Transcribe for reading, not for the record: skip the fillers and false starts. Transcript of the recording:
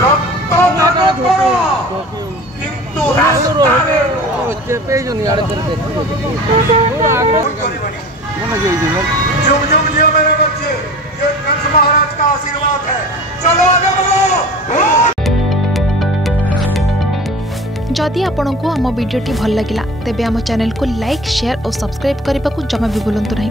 रक्त दान करो किंतु रास्तारे जुग जुग जियो मेरे बच्चे, ये कंस महाराज का आशीर्वाद है। चलो आगे बढ़ो। जदि आपंक आम भिडी भल लगा तेब आम चैनल को लाइक शेयर और सब्सक्राइब करने को जमा भी भूलु नहीं।